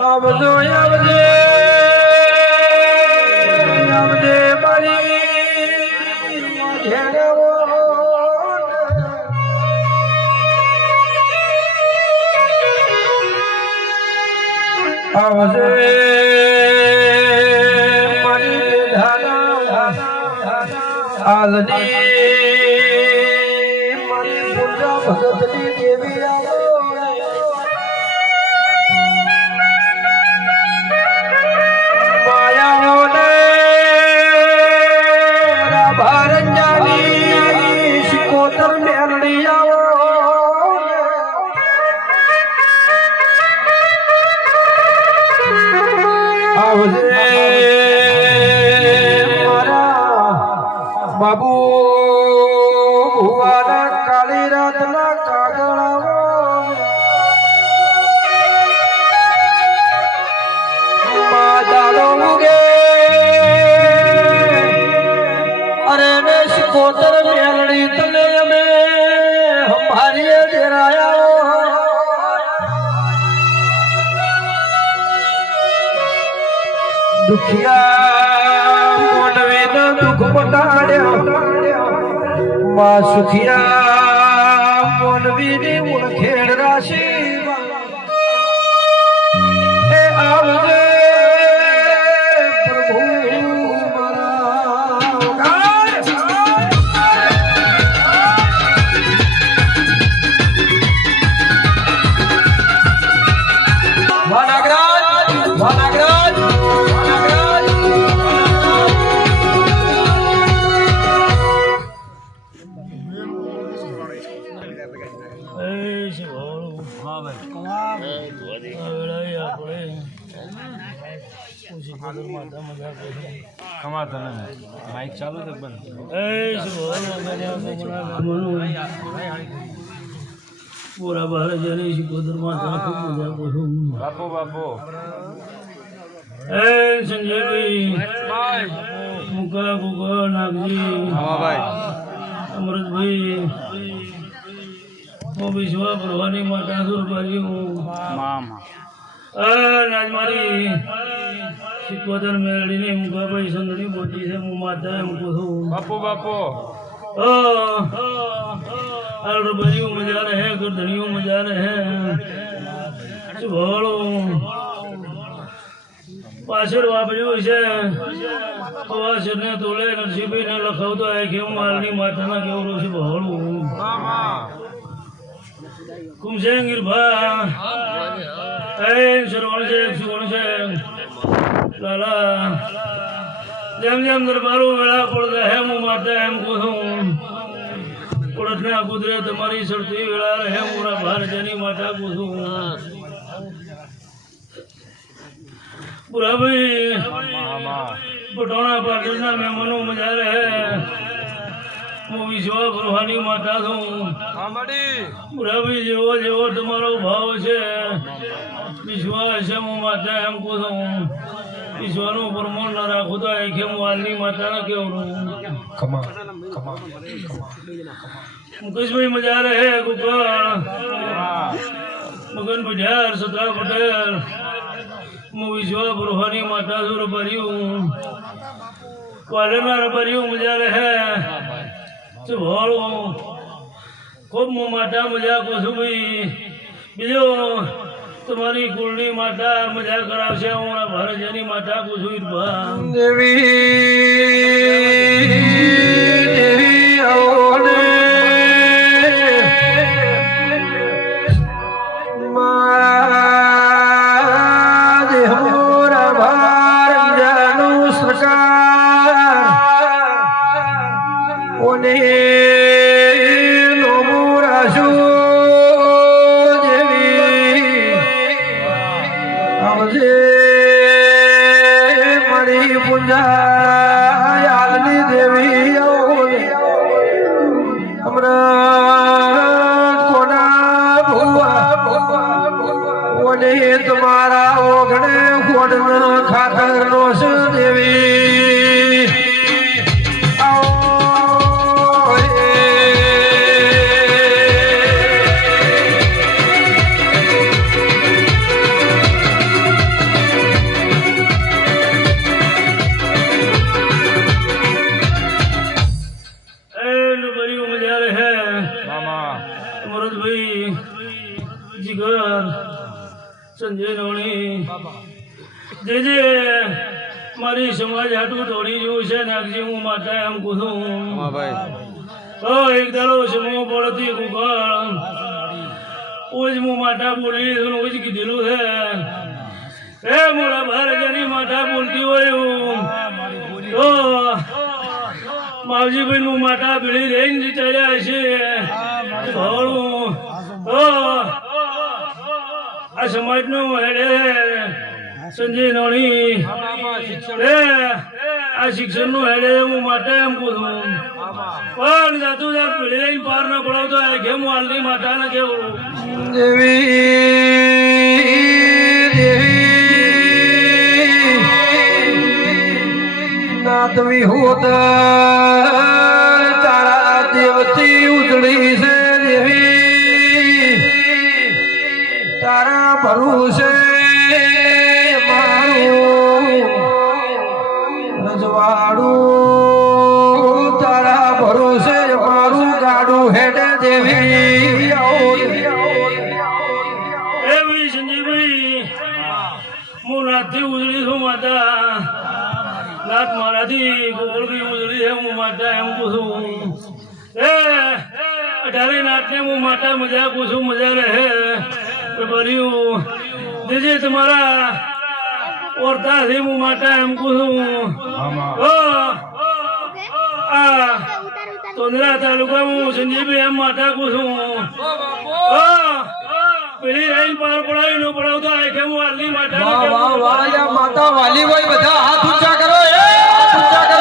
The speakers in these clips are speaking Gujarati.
આવજો આવજે આવજે મારી ઘેરવો આવજે મારી ધાના આલની મારી પૂજા ભગતની દેવી આવો બાબુ ભુવાના કાળી રાતના કાગળાઓ માદાડો ઉગે અરે ને શિકોતર મેલડી તને અમે હમારીએ ડેરાયા દુખિયા મોનવીનો દુઃખ મટાડ્યા માં સુખિયા મોનવીની ઉણખેડ રાશિ એ આવજે પ્રભુ माइक चालू तक बंद पूरा बाहर जाने शिकोतर माता खूब मजा करो बापू बापू ए संजय भाई मुका बुका नागजी हाँ भाई अमृत भाई वो विश्वा प्रभानी माता सुरबारी हूँ मामा नाजमारी शिकोतर मेलड़ी ने मुका भाई संदड़ी बोटी से मुँह माता है मुको तो बापू बापू अलरबरियों मजा रहे गर्दनियों मजा रहे सुभालो पाछड़ वापजो છે પાછળને તોલે નરસિંહભાઈને લખાવતો આ કેવું માલની માતાના કેવું રોશે બહોળું કુમસેંગીર ભા એ સરવણ છે સુવણ છે લાલા જેમ જેમ દરબારો વેળા પડતા હેમ માતા એમ કહું પડતના કુદરે તમારી સરતી વેળા રહે મોરા ભારતની માતા કહું बुरा भाई पटौना पाटना मेहमानो मजा रहे હું વિશ્વા પ્રભાની માતા છું बुरा भाई જેવો જેવો તમારો ભાવ છે વિશ્વાસ છે હું માતા એમ કહું છું વિશ્વાનું પ્રમાણ ના રાખું તો કે હું હાલની માતાને કેવું મુકેશભાઈ મજા રહે કુકર મગન બજાર સતરા પટેલ હું વિશ્વા પ્રભાની માતા સુર ભર્યું વાલનાર ભર્યું મજા રહે ભાળું ખૂબ હું માતા મજા કહું છું ભાઈ બીજો તમારી કુળની માતા મજા કરાવશે હું ભારતની માતા કહું છું આલની દેવી કોના ભુવા તમારા ઓગણે ખોડ ખાતર નો દેવી આવો સંજય નવણી જે મારી સમાજ હાટું તોડી રહ્યું છે નાગજી હું માતા એમ કુધું એક દાડો સમૂહ પડતી કુકળ ઓજ હું માતા બોલી ઓજ કીધેલું છે એ મોરા ભારતની માતા બોલતી હોય તો માવજીભાઈ નું માતા ભીડી રહીને ચાલ્યા છે ભવળું તો આ સમાજ નું હેડે સંજય નોણી આ શિક્ષણ નું હેડે હું માટે એમ કું પણ જાતું જાત ભીડી રહીને પાર ના પડાવતો કેમ હાલની માતા ને કેવું નાથ વિહૂત તારા દેવથી ઉજળી છે દેવી તારા ભરોસે મારું રજવાડું તારા ભરોસે મારું ગાડું હેડે દેવી ભાઈ સંજયભાઈ હું રાતથી ઉજળી છું માતા રાત મારાથી ગોગળની ઉજળી છે હું માતા એમ પૂછું એ 18 નાથને હું માતા મજા પૂછું મજા રહે ભર્યું જે તમારા ઓરતાથી હું માતા એમ પૂછું તોંદરા તાલુકામાં સંજયભાઈ એમ માતા પૂછું પેલી રાઈન પાર પડાવી ન પડાવતો આખે હું આટલી માતા માતા વાલી હોય બધા હાથ ઊંચા કરો હાથ ઊંચા કરો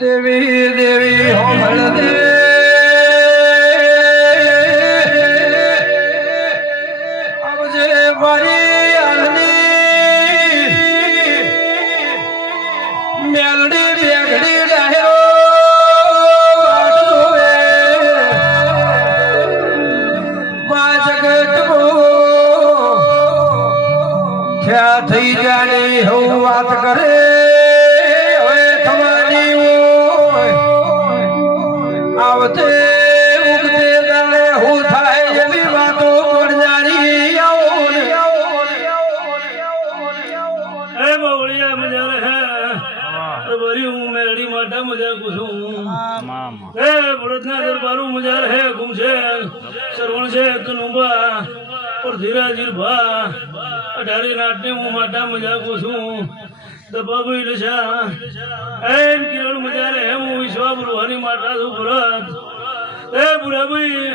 દેવી દેવી હોમળ દે આવજે મારી આલની મેલડી બેગડી ડાહ્યો જોવે મા જગતમો થયા થઈ જાની હું વાત કરે આવતે ઉગતે દાડે હું થાય એવી વાતો પડજારી એ બવળિયા મજા રહે બરી હું મેળી માતા મજા પૂછું એ ભરતના દરબારું મજા રહે ઘૂમશે સરવણ છે કનુબા और धीराजीर भा 18 नाटने હું માતા મજા પૂછું દબાવી લશા એમ કિરણ મજા રે હું વિશ્વા બુરવાની માતા છું ભરત એ બુરાભાઈ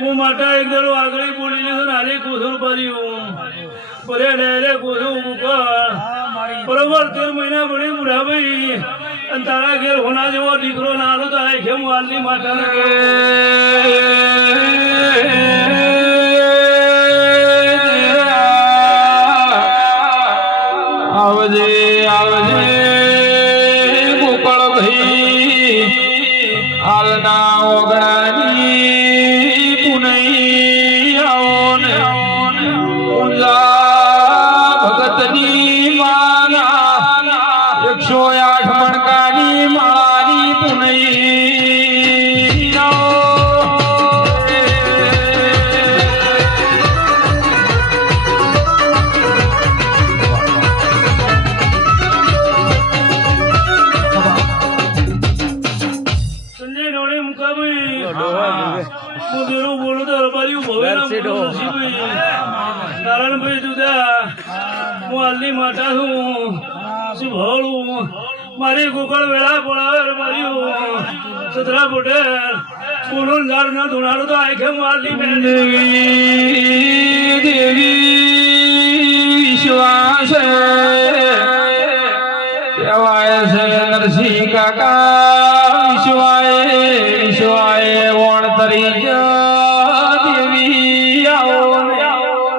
હું માતા એક દડો આગળ બોલી લીધો નાની કુસુર પાડ્યું પરે ડેરે કુસુર મુકા બરોબર 13 મહિના ભણી બુરાભાઈ અને તારા ઘેર હોના જેવો દીકરો નાનો તો આ ખેમ વાલની માતા ને આવજે આવજે ગોપાળ ભાઈ હાલના ઓગણાની પુનઈ આવો ને ઊંઝા ભગતની માના 108 મણકાની મારી પુનઈ નારાયણભાઈ દુદા હું હાલની માતા છું શું ભોળું મારી ગોકળ વેળા પડાવે માર્યું સતરા પટેલ કોનું ઝાડ ના ધુણાડું તો આખે મારલી દેવી દેવી વિશ્વાસ કહેવાય છે નરસિંહ કાકા વિશ્વાય વિશ્વાય